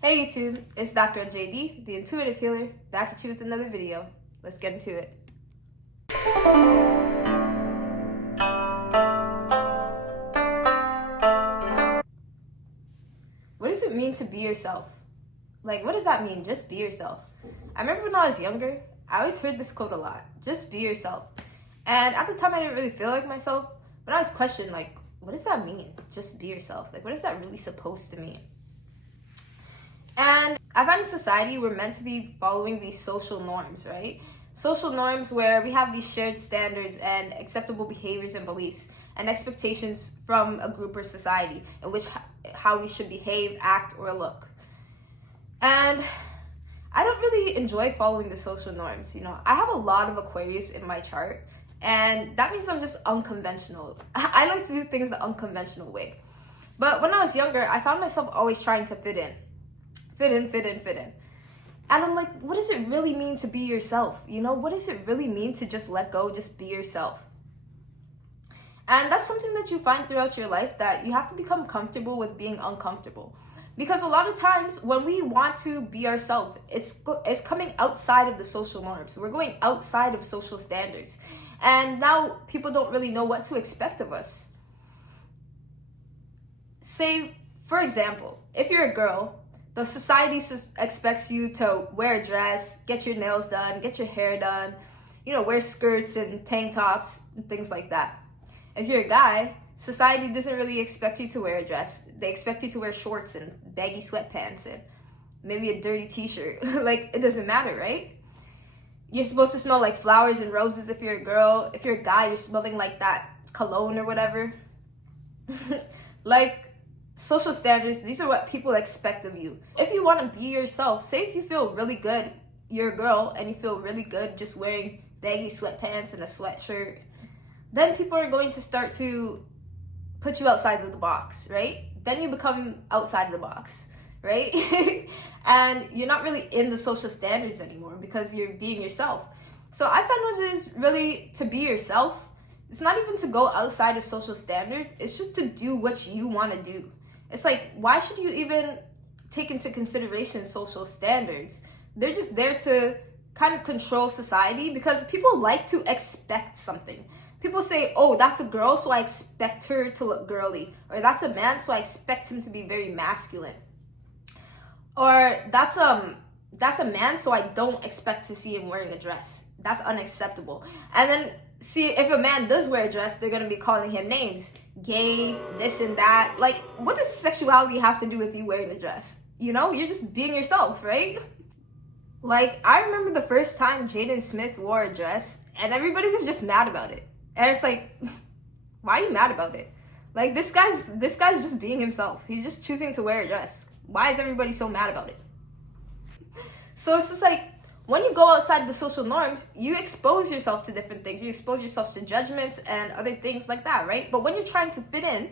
Hey YouTube, it's Dr. JD, the Intuitive Healer, back at you with another video. Let's get into it. What does it mean to be yourself? Like, what does that mean? Just be yourself. I remember when I was younger, I always heard this quote a lot. Just be yourself. And at the time, I didn't really feel like myself, but I was questioning, like, what does that mean? Just be yourself. Like, what is that really supposed to mean? And I find in society, we're meant to be following these social norms, right? Social norms where we have these shared standards and acceptable behaviors and beliefs and expectations from a group or society in which how we should behave, act, or look. And I don't really enjoy following the social norms. I have a lot of Aquarius in my chart, and that means I'm just unconventional. I like to do things the unconventional way. But when I was younger, I found myself always trying to fit in. And I'm like, what does it really mean to be yourself? What does it really mean to just let go, just be yourself? And that's something that you find throughout your life, that you have to become comfortable with being uncomfortable. Because a lot of times when we want to be ourselves, it's coming outside of the social norms. We're going outside of social standards. And now people don't really know what to expect of us. Say, for example, if you're a girl, the society expects you to wear a dress, get your nails done, get your hair done, wear skirts and tank tops and things like that. If you're a guy, society doesn't really expect you to wear a dress. They expect you to wear shorts and baggy sweatpants and maybe a dirty t-shirt. Like, it doesn't matter, right? You're supposed to smell like flowers and roses if you're a girl. If you're a guy, you're smelling like that cologne or whatever. Like, social standards, these are what people expect of you. If you want to be yourself, say if you feel really good, you're a girl and you feel really good just wearing baggy sweatpants and a sweatshirt, then people are going to start to put you outside of the box, right? Then you become outside of the box, right? And you're not really in the social standards anymore because you're being yourself. So I find what it is really to be yourself. It's not even to go outside of social standards. It's just to do what you want to do. It's like, why should you even take into consideration social standards? They're just there to kind of control society because people like to expect something. People say, oh, that's a girl, so I expect her to look girly. Or that's a man, so I expect him to be very masculine. Or that's a man, so I don't expect to see him wearing a dress. That's unacceptable. And then, see, if a man does wear a dress, they're going to be calling him names. Gay, this and that. Like, what does sexuality have to do with you wearing a dress? You're just being yourself, right? Like, I remember the first time Jaden Smith wore a dress, and everybody was just mad about it. And it's like, why are you mad about it? Like, this guy's just being himself. He's just choosing to wear a dress. Why is everybody so mad about it? So it's just like, when you go outside the social norms, you expose yourself to different things. You expose yourself to judgments and other things like that, right? But when you're trying to fit in,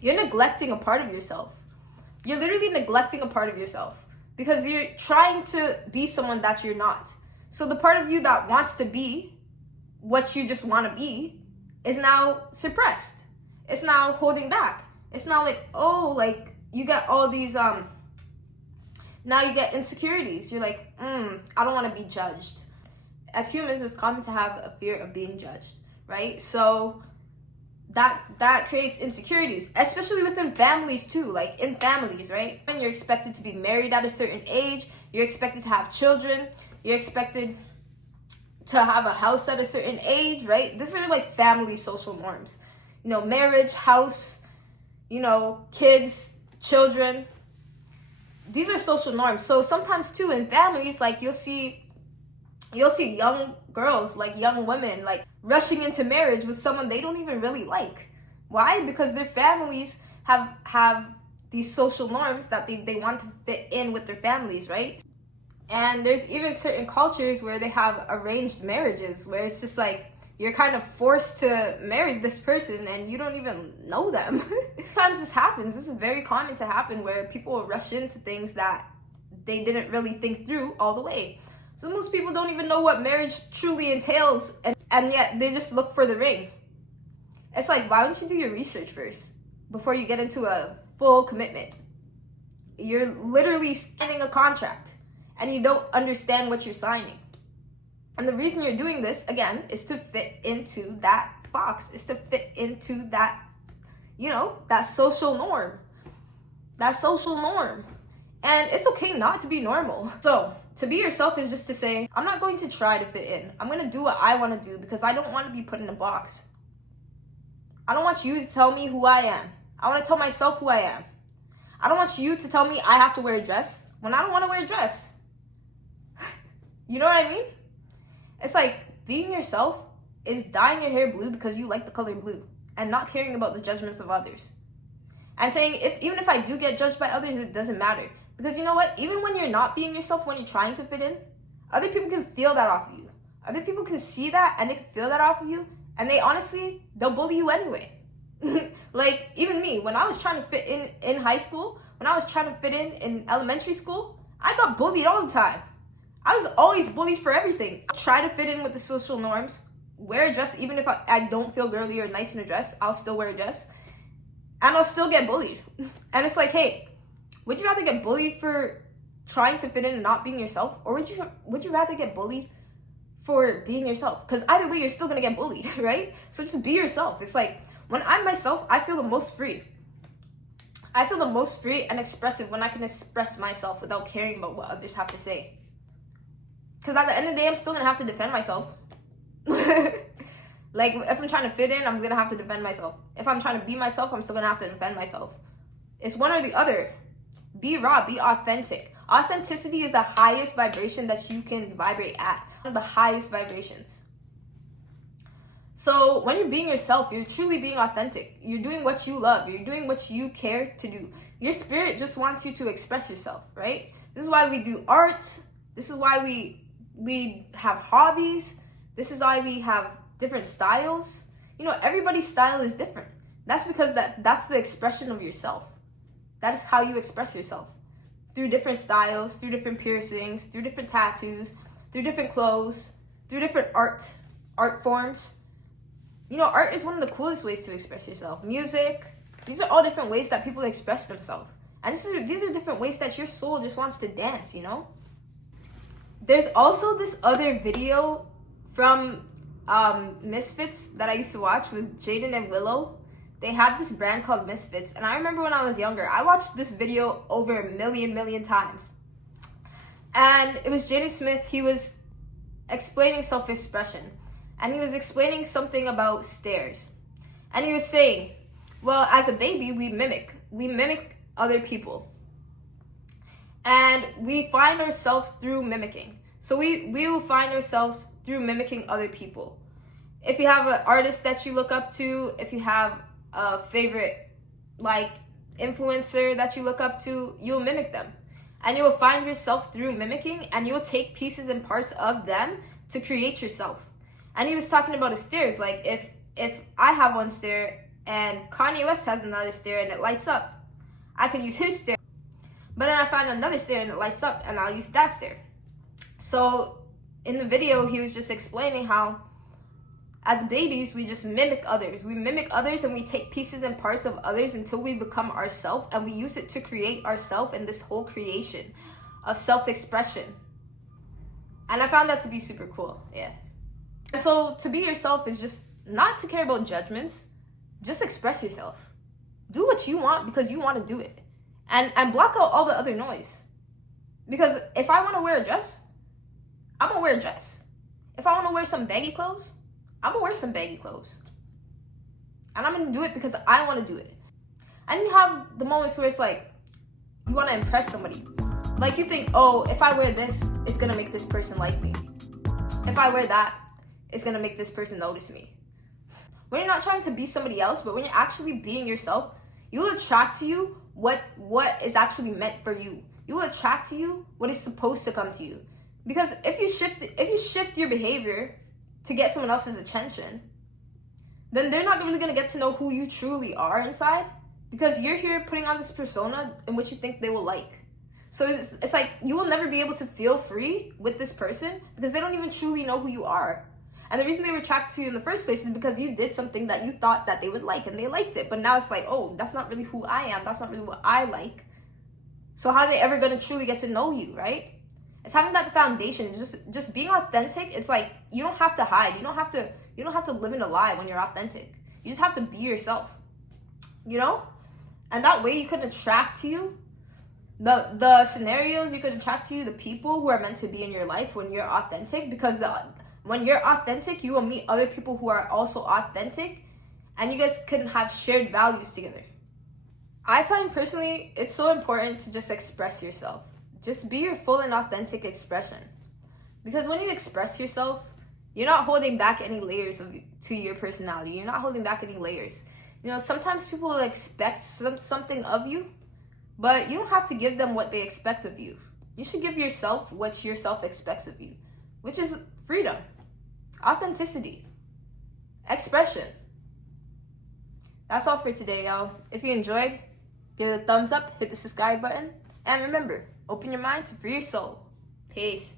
you're neglecting a part of yourself. You're literally neglecting a part of yourself because you're trying to be someone that you're not. So the part of you that wants to be what you just want to be is now suppressed. It's now holding back. It's now like, oh, like you get all these, now you get insecurities. You're like, I don't want to be judged. As humans, it's common to have a fear of being judged, right? So that creates insecurities, especially within families too, like in families, right? When you're expected to be married at a certain age, you're expected to have children, you're expected to have a house at a certain age, right? These are like family social norms. Marriage, house, kids, children. These are social norms. So sometimes too in families, like you'll see young girls, like young women, like rushing into marriage with someone they don't even really like. Why? Because their families have these social norms that they want to fit in with their families, right? And there's even certain cultures where they have arranged marriages, where it's just like you're kind of forced to marry this person and you don't even know them. Sometimes this happens. This is very common to happen where people will rush into things that they didn't really think through all the way. So most people don't even know what marriage truly entails, and yet they just look for the ring. It's like, why don't you do your research first before you get into a full commitment? You're literally signing a contract and you don't understand what you're signing. And the reason you're doing this, again, is to fit into that box, is to fit into that, that social norm. That social norm. And it's okay not to be normal. So, to be yourself is just to say, I'm not going to try to fit in. I'm going to do what I want to do because I don't want to be put in a box. I don't want you to tell me who I am. I want to tell myself who I am. I don't want you to tell me I have to wear a dress when I don't want to wear a dress. You know what I mean? It's like being yourself is dyeing your hair blue because you like the color blue and not caring about the judgments of others. And saying, even if I do get judged by others, it doesn't matter. Because you know what? Even when you're not being yourself, when you're trying to fit in, other people can feel that off of you. Other people can see that and they can feel that off of you. And they'll bully you anyway. Like, even me, when I was trying to fit in high school, when I was trying to fit in elementary school, I got bullied all the time. I was always bullied for everything. I try to fit in with the social norms, wear a dress, even if I don't feel girly or nice in a dress, I'll still wear a dress. And I'll still get bullied. And it's like, hey, would you rather get bullied for trying to fit in and not being yourself? Or would you rather get bullied for being yourself? Because either way, you're still going to get bullied, right? So just be yourself. It's like, when I'm myself, I feel the most free. I feel the most free and expressive when I can express myself without caring about what others have to say. Because at the end of the day, I'm still going to have to defend myself. Like, if I'm trying to fit in, I'm going to have to defend myself. If I'm trying to be myself, I'm still going to have to defend myself. It's one or the other. Be raw, be authentic. Authenticity is the highest vibration that you can vibrate at. One of the highest vibrations. So when you're being yourself, you're truly being authentic. You're doing what you love. You're doing what you care to do. Your spirit just wants you to express yourself, right? This is why we do art. This is why we have hobbies. This is why we have different styles. Everybody's style is different. That's because that's the expression of yourself. That is how you express yourself. Through different styles, through different piercings, through different tattoos, through different clothes, through different art forms. Art is one of the coolest ways to express yourself. Music, these are all different ways that people express themselves. And these are different ways that your soul just wants to dance, There's also this other video from Misfits that I used to watch with Jaden and Willow. They had this brand called Misfits. And I remember when I was younger, I watched this video over a million times. And it was Jaden Smith. He was explaining self-expression. And he was explaining something about stairs. And he was saying, well, as a baby, we mimic other people. And we find ourselves through mimicking. So we will find ourselves through mimicking other people. If you have an artist that you look up to, if you have a favorite, influencer that you look up to, you'll mimic them. And you will find yourself through mimicking, and you'll take pieces and parts of them to create yourself. And he was talking about the stairs. Like, if I have one stair and Kanye West has another stair and it lights up, I can use his stair. But then I find another stair and it lights up and I'll use that stair. So in the video, he was just explaining how as babies, we just mimic others. We mimic others and we take pieces and parts of others until we become ourselves, and we use it to create ourselves in this whole creation of self-expression. And I found that to be super cool. Yeah. So to be yourself is just not to care about judgments. Just express yourself. Do what you want because you want to do it. And block out all the other noise. Because if I want to wear a dress, I'm going to wear a dress. If I want to wear some baggy clothes, I'm going to wear some baggy clothes. And I'm going to do it because I want to do it. And you have the moments where it's like, you want to impress somebody. Like you think, oh, if I wear this, it's going to make this person like me. If I wear that, it's going to make this person notice me. When you're not trying to be somebody else, but when you're actually being yourself, you will attract to you what is actually meant for you. You will attract to you what is supposed to come to you. Because if you shift your behavior to get someone else's attention, then they're not really going to get to know who you truly are inside, because you're here putting on this persona in which you think they will like. So it's like you will never be able to feel free with this person because they don't even truly know who you are. And the reason they were attracted to you in the first place is because you did something that you thought that they would like and they liked it. But now it's like, oh, that's not really who I am. That's not really what I like. So how are they ever gonna truly get to know you, right? It's having that foundation, just being authentic. It's like you don't have to hide. You don't have to live in a lie when you're authentic. You just have to be yourself. You know? And that way you can attract to you the scenarios, you could attract to you the people who are meant to be in your life when you're authentic, because when you're authentic, you will meet other people who are also authentic, and you guys can have shared values together. I find personally it's so important to just express yourself. Just be your full and authentic expression. Because when you express yourself, you're not holding back any layers to your personality. You're not holding back any layers. You know, sometimes people expect something of you, but you don't have to give them what they expect of you. You should give yourself what yourself expects of you, which is freedom, authenticity, expression. That's all for today, y'all. If you enjoyed, give it a thumbs up, hit the subscribe button, and remember, open your mind to free your soul. Peace.